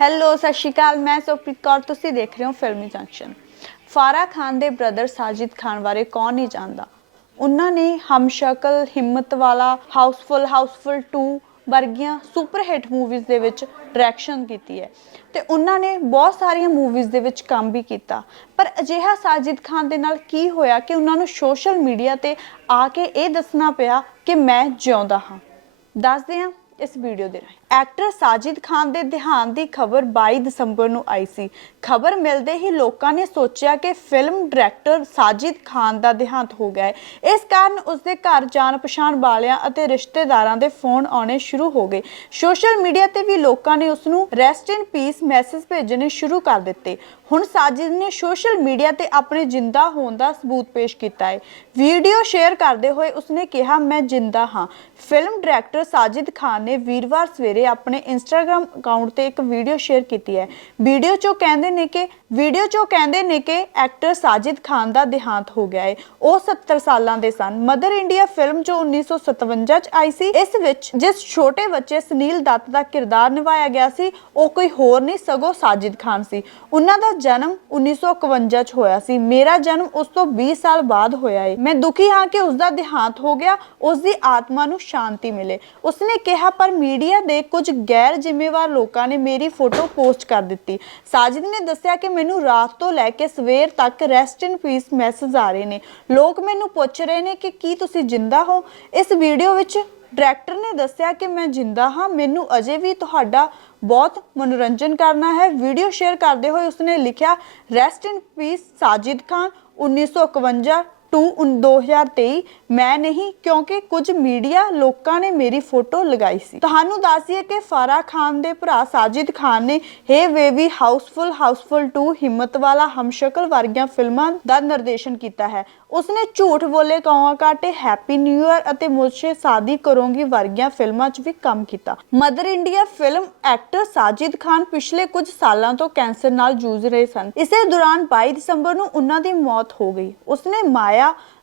Hello ਸਤਿ ਸ਼੍ਰੀ ਅਕਾਲ। ਮੈਂ ਸੁਪ੍ਰੀਤ ਕੌਰ, ਤੁਸੀਂ ਦੇਖ ਰਹੇ ਹੋ ਫਿਲਮੀ ਜੰਕਸ਼ਨ। ਫਾਰਾ ਖਾਨ ਦੇ ਬ੍ਰਦਰ ਸਾਜਿਦ ਖਾਨ ਬਾਰੇ ਕੌਣ ਨਹੀਂ ਜਾਣਦਾ? ਉਹਨਾਂ ਨੇ ਹਮਸ਼ਕਲ ਹਿੰਮਤ ਵਾਲਾ ਹਾਊਸਫੁਲ ਹਾਊਸਫੁਲ 2 ਵਰਗੀਆਂ ਸੁਪਰ ਹਿੱਟ ਮੂਵੀਜ਼ ਦੇ ਵਿੱਚ ਡਾਇਰੈਕਸ਼ਨ ਕੀਤੀ ਹੈ। ਤੇ ਉਹਨਾਂ ਨੇ ਬਹੁਤ ਸਾਰੀਆਂ ਮੂਵੀਜ਼ ਦੇ ਵਿੱਚ ਕੰਮ ਵੀ ਕੀਤਾ। ਪਰ ਅਜਿਹਾ ਸਾਜਿਦ ਖਾਨ ਦੇ ਨਾਲ ਕੀ ਹੋਇਆ ਕਿ ਉਹਨਾਂ ਨੂੰ ਸੋਸ਼ਲ ਮੀਡੀਆ ਤੇ ਆ ਕੇ ਇਹ ਦੱਸਣਾ ਪਿਆ ਕਿ ਮੈਂ ਜਿਉਂਦਾ ਹਾਂ? ਦੱਸਦੇ ਹਾਂ ਇਸ ਵੀਡੀਓ ਦੇ ਰਾਹੀਂ। ਐਕਟਰ ਸਾਜਿਦ ਖਾਨ ਦੇ ਦੇਹਾਂਤ ਦੀ ਖਬਰ 22 ਦਸੰਬਰ ਨੂੰ ਆਈ ਸੀ। ਖਬਰ ਮਿਲਦੇ ਹੀ ਲੋਕਾਂ ਨੇ ਸੋਚਿਆ ਕਿ ਫਿਲਮ ਡਾਇਰੈਕਟਰ ਸਾਜਿਦ ਖਾਨ ਦਾ ਦੇਹਾਂਤ ਹੋ ਗਿਆ ਹੈ। ਇਸ ਕਾਰਨ ਉਸ ਦੇ ਘਰ ਜਾਣ ਪਛਾਣ ਵਾਲਿਆਂ ਅਤੇ ਰਿਸ਼ਤੇਦਾਰਾਂ ਦੇ ਫੋਨ ਆਉਣੇ ਸ਼ੁਰੂ ਹੋ ਗਏ। ਸੋਸ਼ਲ ਮੀਡੀਆ ਤੇ ਵੀ ਲੋਕਾਂ ਨੇ ਉਸ ਨੂੰ ਰੈਸਟ ਇਨ ਪੀਸ ਮੈਸੇਜ ਭੇਜਣੇ ਸ਼ੁਰੂ ਕਰ ਦਿੱਤੇ। ਹੁਣ ਸਾਜਿਦ ਨੇ ਸੋਸ਼ਲ ਮੀਡੀਆ ਤੇ ਆਪਣੇ ਜਿੰਦਾ ਹੋਣ ਦਾ ਸਬੂਤ ਪੇਸ਼ ਕੀਤਾ ਹੈ। ਵੀਡੀਓ ਸ਼ੇਅਰ ਕਰਦੇ ਹੋਏ ਉਸਨੇ ਕਿਹਾ, ਮੈਂ ਜਿੰਦਾ ਹਾਂ। ਫਿਲਮ ਡਾਇਰੈਕਟਰ ਸਾਜਿਦ ਖਾਨ ਨੇ ਵੀਰਵਾਰ ਸਵੇਰੇ ਆਪਣੇ ਇੰਸਟਾਗ੍ਰam ਅਕਾਊਂਟ ਤੇ ਇੱਕ ਵੀਡੀਓ ਸ਼ੇਅਰ ਕੀਤੀ ਹੈ। ਵੀਡੀਓ ਚ ਉਹ ਕਹਿੰਦੇ ਨੇ ਕਿ ਵੀਡੀਓ ਚ ਉਹ ਕਹਿੰਦੇ ਨੇ ਕਿ ਐਕਟਰ ਸਾਜਿਦ ਖਾਨ ਦਾ ਦੇਹਾਂਤ ਹੋ ਗਿਆ ਹੈ ਉਹ 70 ਸਾਲਾਂ ਦੇ ਸਨ। ਮਦਰ ਇੰਡੀਆ ਫਿਲਮ ਜੋ 1957 'ਚ ਆਈ ਸੀ, ਇਸ ਵਿੱਚ ਜਿਸ ਛੋਟੇ ਬੱਚੇ ਸੁਨੀਲ ਦੱਤ ਦਾ ਕਿਰਦਾਰ ਨਿਭਾਇਆ ਗਿਆ ਸੀ, ਉਹ ਕੋਈ ਹੋਰ ਨਹੀਂ, ਸਗੋਂ ਸਾਜਿਦ ਖਾਨ ਸੀ। ਉਹਨਾਂ ਦਾ ਜਨਮ 1951 ਚ ਹੋਇਆ ਸੀ। ਮੇਰਾ ਜਨਮ ਉਸ ਤੋਂ 20 ਸਾਲ ਬਾਅਦ ਹੋਇਆ ਹੈ ਮੈਂ ਦੁਖੀ ਹਾਂ ਕਿ ਉਸ ਦਾ ਦੇਹਾਂਤ ਹੋ ਗਿਆ। ਉਸ ਦੀ ਆਤਮਾ ਨੂੰ ਸ਼ਾਂਤੀ ਮਿਲੇ। ਉਸਨੇ ਕਿਹਾ, ਪਰ ਮੀਡੀਆ ਦੇ ਕੁਝ ਗੈਰ ਜ਼ਿੰਮੇਵਾਰ ਲੋਕਾਂ ਨੇ ਮੇਰੀ ਫੋਟੋ ਪੋਸਟ ਕਰ ਦਿੱਤੀ। ਸਾਜਿਦ ਨੇ ਦੱਸਿਆ ਕਿ ਮੈਨੂੰ ਰਾਤ ਤੋਂ ਲੈ ਕੇ ਸਵੇਰ ਤੱਕ ਰੈਸਟ ਇਨ ਪੀਸ ਮੈਸੇਜ ਆ ਰਹੇ ਨੇ। ਲੋਕ ਮੈਨੂੰ ਪੁੱਛ ਰਹੇ ਨੇ ਕਿ ਕੀ ਤੁਸੀਂ ਜਿੰਦਾ ਹੋ? ਇਸ ਵੀਡੀਓ ਵਿੱਚ ਡਾਇਰੈਕਟਰ ਨੇ ਦੱਸਿਆ ਕਿ ਮੈਂ ਜਿੰਦਾ ਹਾਂ, ਮੈਨੂੰ ਅਜੇ ਵੀ ਤੁਹਾਡਾ ਬਹੁਤ ਮਨੋਰੰਜਨ ਕਰਨਾ ਹੈ। ਵੀਡੀਓ ਸ਼ੇਅਰ ਕਰਦੇ ਹੋਏ ਉਸਨੇ ਲਿਖਿਆ rest in peace Sajid Khan 1951 to 2023 ਮੈਂ ਨਹੀਂ, ਕਿਉਂਕਿ ਕੁਝ ਮੀਡੀਆ ਲੋਕਾਂ ਨੇ ਮੇਰੀ ਫੋਟੋ ਲਗਾਈ ਸੀ। ਤੁਹਾਨੂੰ ਦੱਸੀਏ ਕਿ ਫਾਰਾ ਖਾਨ ਦੇ ਭਰਾ ਸਾਜਿਦ ਖਾਨ ਨੇ ਹੇ ਬੇਬੀ ਹਾਊਸਫੁੱਲ ਹਾਊਸਫੁੱਲ 2 ਹਿੰਮਤ ਵਾਲਾ ਹਮਸ਼ਕਲ ਵਰਗੀਆਂ ਫਿਲਮਾਂ ਦਾ ਨਿਰਦੇਸ਼ਨ ਕੀਤਾ ਹੈ। ਉਸਨੇ Jhooth Bole Kauwa Kaate Happy New Year ਅਤੇ ਮੁਝਸੇ ਸ਼ਾਦੀ ਕਰੋਗੀ ਵਰਗੀਆਂ ਫਿਲਮਾਂ 'ਚ ਵੀ ਕੰਮ ਕੀਤਾ। Mother India film actor Sajid Khan ਪਿਛਲੇ ਕੁਝ ਸਾਲਾਂ ਤੋਂ ਕੈਂਸਰ ਨਾਲ ਜੂਝ ਰਹੇ ਸਨ। ਇਸੇ ਦੌਰਾਨ 22 ਦਸੰਬਰ ਨੂੰ ਉਹਨਾਂ ਦੀ ਮੌਤ ਹੋ ਗਈ। ਉਸਨੇ ਮਾਇਆ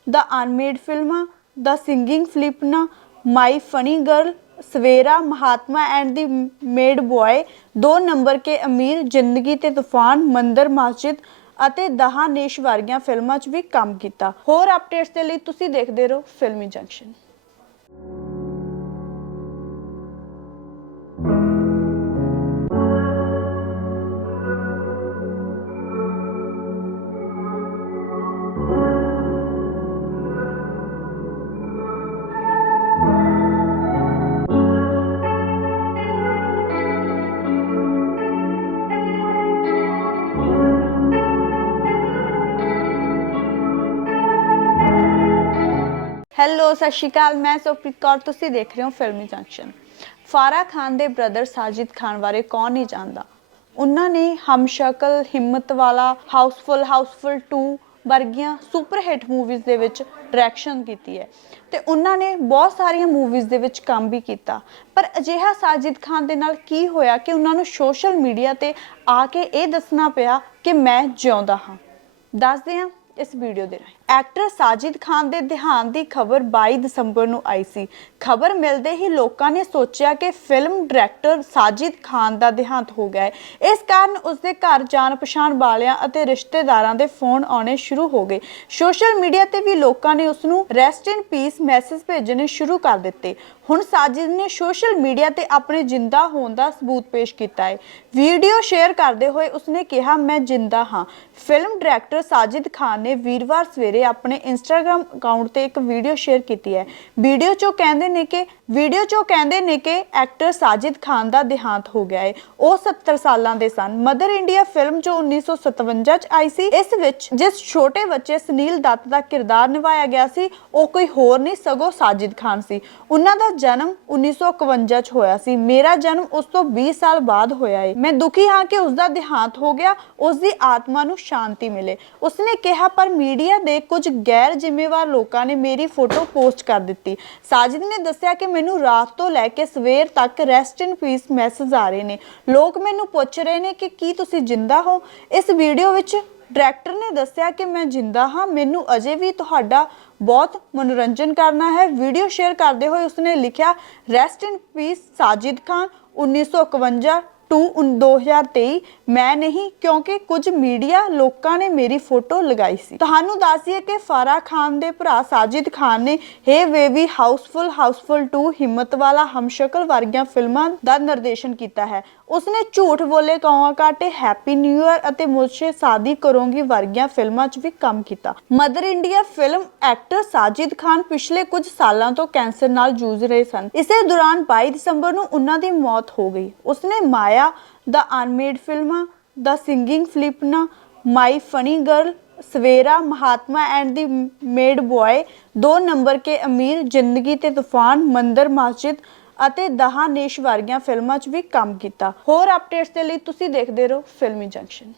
ਦਾ ਅਨਮੇਡ ਫਿਲਮਾਂ ਦਾ singing ਫਲਿਪਨਾ my funny girl Savera Mahatma and the made boy Do Number Ke Amir, Zindagi Te Toofan, ਮੰਦਰ, ਮਸਜਿਦ ਅਤੇ ਦਹਾ ਦਹਾਨੇਸ਼ ਵਰਗੀਆਂ ਫਿਲਮਾਂ 'ਚ ਵੀ ਕੰਮ ਕੀਤਾ। ਹੋਰ ਅਪਡੇਟਸ ਦੇ ਲਈ ਤੁਸੀਂ ਦੇਖਦੇ ਰਹੋ ਫਿਲਮੀ ਜੰਕਸ਼ਨ। ਹੈਲੋ, ਸਤਿ ਸ਼੍ਰੀ ਅਕਾਲ। ਮੈਂ ਸੁਪ੍ਰੀਤ ਕੌਰ, ਤੁਸੀਂ ਦੇਖ ਰਹੇ ਹੋ ਫਿਲਮੀ ਜੰਕਸ਼ਨ। ਫਾਰਾ ਖਾਨ ਦੇ ਬ੍ਰਦਰ ਸਾਜਿਦ ਖਾਨ ਬਾਰੇ ਕੌਣ ਨਹੀਂ ਜਾਣਦਾ? ਉਹਨਾਂ ਨੇ ਹਮਸ਼ਕਲ, ਹਿੰਮਤ ਵਾਲਾ, ਹਾਊਸਫੁੱਲ ਹਾਊਸਫੁੱਲ 2 ਵਰਗੀਆਂ ਸੁਪਰ ਹਿੱਟ ਮੂਵੀਜ਼ ਦੇ ਵਿੱਚ ਡਾਇਰੈਕਸ਼ਨ ਕੀਤੀ ਹੈ। ਤੇ ਉਹਨਾਂ ਨੇ ਬਹੁਤ ਸਾਰੀਆਂ ਮੂਵੀਜ਼ ਦੇ ਵਿੱਚ ਕੰਮ ਵੀ ਕੀਤਾ। ਪਰ ਅਜਿਹਾ ਸਾਜਿਦ ਖਾਨ ਦੇ ਨਾਲ ਕੀ ਹੋਇਆ ਕਿ ਉਹਨਾਂ ਨੂੰ ਸੋਸ਼ਲ ਮੀਡੀਆ ਤੇ ਆ ਕੇ ਇਹ ਦੱਸਣਾ ਪਿਆ ਕਿ ਮੈਂ ਜਿਉਂਦਾ ਹਾਂ? ਦੱਸਦੇ ਹਾਂ। ਇਸ ਵੀਡੀਓ ਦੇ ਰਾਹੀਂ। ਐਕਟਰ ਸਾਜਿਦ ਖਾਨ ਦੇ ਦੇਹਾਂਤ ਦੀ ਖਬਰ 22 ਦਸੰਬਰ ਨੂੰ ਆਈ ਸੀ। ਖਬਰ ਮਿਲਦੇ ਹੀ ਲੋਕਾਂ ਨੇ ਸੋਚਿਆ ਕਿ ਫਿਲਮ ਡਾਇਰੈਕਟਰ ਸਾਜਿਦ ਖਾਨ ਦਾ ਦੇਹਾਂਤ ਹੋ ਗਿਆ ਹੈ। ਇਸ ਕਾਰਨ ਉਸ ਦੇ ਘਰ ਜਾਣ ਪਛਾਣ ਵਾਲਿਆਂ ਅਤੇ ਰਿਸ਼ਤੇਦਾਰਾਂ ਦੇ ਫੋਨ ਆਉਣੇ ਸ਼ੁਰੂ ਹੋ ਗਏ। ਸੋਸ਼ਲ ਮੀਡੀਆ ਤੇ ਵੀ ਲੋਕਾਂ ਨੇ ਉਸ ਨੂੰ ਰੈਸਟ ਇਨ ਪੀਸ ਮੈਸੇਜ ਭੇਜਣੇ ਸ਼ੁਰੂ ਕਰ ਦਿੱਤੇ। ਹੁਣ ਸਾਜਿਦ ਨੇ ਸੋਸ਼ਲ ਮੀਡੀਆ ਤੇ ਆਪਣੇ ਜਿੰਦਾ ਹੋਣ ਦਾ ਸਬੂਤ ਪੇਸ਼ ਕੀਤਾ ਹੈ। ਵੀਡੀਓ ਸ਼ੇਅਰ ਕਰਦੇ ਹੋਏ ਉਸਨੇ ਕਿਹਾ, ਮੈਂ ਜਿੰਦਾ ਹਾਂ। ਫਿਲਮ ਡਾਇਰੈਕਟਰ ਸਾਜਿਦ ਖਾਨ ਨੇ ਵੀਰਵਾਰ ਸਵੇਰੇ ਆਪਣੇ ਇੰਸਟਾਗ੍ਰam ਅਕਾਊਂਟ ਤੇ ਇੱਕ ਵੀਡੀਓ ਸ਼ੇਅਰ ਕੀਤੀ ਹੈ। ਵੀਡੀਓ 'ਚੋਂ ਕਹਿੰਦੇ ਨੇ ਕਿ, ਵੀਡੀਓ 'ਚੋਂ ਕਹਿੰਦੇ ਨੇ ਕਿ ਐਕਟਰ ਸਾਜਿਦ ਖਾਨ ਦਾ ਦੇਹਾਂਤ ਹੋ ਗਿਆ ਹੈ। ਉਹ 70 ਸਾਲਾਂ ਦੇ ਸਨ। ਮਦਰ ਇੰਡੀਆ ਫਿਲਮ ਜੋ 1957 ਚ ਆਈ ਸੀ, ਇਸ ਵਿੱਚ ਜਿਸ ਛੋਟੇ ਬੱਚੇ ਸੁਨੀਲ ਦੱਤ ਦਾ ਕਿਰਦਾਰ ਨਿਭਾਇਆ ਗਿਆ ਸੀ, ਉਹ ਕੋਈ ਹੋਰ ਨਹੀਂ, ਸਗੋਂ ਸਾਜਿਦ ਖਾਨ ਸੀ। ਉਹਨਾਂ ਦਾ ਜਨਮ 1951 ਚ ਹੋਇਆ ਸੀ। ਮੇਰਾ ਜਨਮ ਉਸ ਤੋਂ 20 ਸਾਲ ਬਾਅਦ ਹੋਇਆ ਹੈ ਮੈਂ ਦੁਖੀ ਹਾਂ ਕਿ ਉਸ ਦਾ ਦੇਹਾਂਤ ਹੋ ਗਿਆ ਉਸ ਦੀ ਆਤਮਾ ਨੂੰ ਸ਼ਾਂਤੀ ਮਿਲੇ। ਉਸਨੇ ਕਿਹਾ, ਪਰ ਮੀਡੀਆ ਦੇ ਕੁਝ ਗੈਰ ਜ਼ਿੰਮੇਵਾਰ ਲੋਕਾਂ ਨੇ ਮੇਰੀ ਫੋਟੋ ਪੋਸਟ ਕਰ ਦਿੱਤੀ। ਸਾਜਿਦ ਨੇ ਦੱਸਿਆ ਕਿ ਮੈਨੂੰ ਰਾਤ ਤੋਂ ਲੈ ਕੇ ਸਵੇਰ ਤੱਕ ਰੈਸਟ ਇਨ ਪੀਸ ਮੈਸੇਜ ਆ ਰਹੇ ਨੇ। ਲੋਕ ਮੈਨੂੰ ਪੁੱਛ ਰਹੇ ਨੇ ਕਿ ਕੀ ਤੁਸੀਂ ਜਿੰਦਾ ਹੋ? ਇਸ ਵੀਡੀਓ ਵਿੱਚ ਡਾਇਰੈਕਟਰ ਨੇ ਦੱਸਿਆ ਕਿ ਮੈਂ ਜਿੰਦਾ ਹਾਂ, ਮੈਨੂੰ ਅਜੇ ਵੀ ਤੁਹਾਡਾ ਬਹੁਤ ਮਨੋਰੰਜਨ ਕਰਨਾ ਹੈ। ਵੀਡੀਓ ਸ਼ੇਅਰ ਕਰਦੇ ਹੋਏ ਉਸਨੇ ਲਿਖਿਆ rest in peace Sajid Khan 1951 2 2023 ਮੈਂ ਨਹੀਂ, ਕਿਉਂਕਿ ਕੁਝ ਮੀਡੀਆ ਲੋਕਾਂ ਨੇ ਮੇਰੀ ਫੋਟੋ ਲਗਾਈ ਸੀ। ਤੁਹਾਨੂੰ ਦੱਸੀਏ ਕਿ ਫਾਰਾ ਖਾਨ ਦੇ ਭਰਾ ਸਾਜਿਦ ਖਾਨ ਨੇ ਹੇ ਬੇਬੀ ਹਾਊਸਫੁਲ ਹਾਊਸਫੁਲ 2 ਹਿੰਮਤ ਵਾਲਾ ਹਮਸ਼ਕਲ ਵਰਗੀਆਂ ਫਿਲਮਾਂ ਦਾ ਨਿਰਦੇਸ਼ਨ ਕੀਤਾ ਹੈ। ਉਸਨੇ Jhooth Bole Kauwa Kaate Happy New Year ਅਤੇ ਮੁਝਸੇ ਸ਼ਾਦੀ ਕਰੂੰਗੀ ਵਰਗੀਆਂ ਫਿਲਮਾਂ 'ਚ ਵੀ ਕੰਮ ਕੀਤਾ। Mother India film actor Sajid Khan ਪਿਛਲੇ ਕੁਝ ਸਾਲਾਂ ਤੋਂ ਕੈਂਸਰ ਨਾਲ ਜੂਝ ਰਹੇ ਸਨ। ਇਸੇ ਦੌਰਾਨ 22 ਦਸੰਬਰ ਨੂੰ ਉਹਨਾਂ ਦੀ ਮੌਤ ਹੋ ਗਈ। ਉਸਨੇ ਮਾਇਆ ਦਾ ਅਨਮੇਡ ਫਿਲਮਾਂ ਦਾ singing ਫਲਿਪਨਾ my funny girl Savera Mahatma and the made boy Do Number Ke Amir, Zindagi Te Toofan, ਮੰਦਰ, ਮਸਜਿਦ ਅਤੇ ਦਹਾ ਦਹਾਨੇਸ਼ ਵਰਗੀਆਂ ਫਿਲਮਾਂ 'ਚ ਵੀ ਕੰਮ ਕੀਤਾ। ਹੋਰ ਅਪਡੇਟਸ ਦੇ ਲਈ ਤੁਸੀਂ ਦੇਖਦੇ ਰਹੋ ਫਿਲਮੀ ਜੰਕਸ਼ਨ।